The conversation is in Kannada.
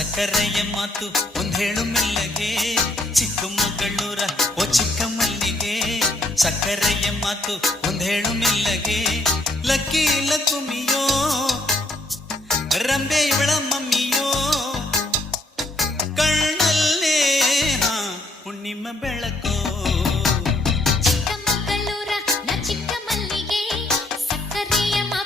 ಸಕ್ಕರೆಯ ಮಾತು ಒಂದ್ ಹೇಳು ಮೆಲ್ಲಗೆ, ಚಿಕ್ಕಮಗಳೂರ ಓ ಚಿಕ್ಕ ಮಲ್ಲಿಗೆ. ಸಕ್ಕರೆಯ ಮಾತು ಒಂದ್ ಹೇಳು ಮೆಲ್ಲಗೆ, ಲಕ್ಕಿ ಲಕ್ಕುಮಿಯೋ ರಂಬೆ ಇವಳ ಮಮ್ಮಿ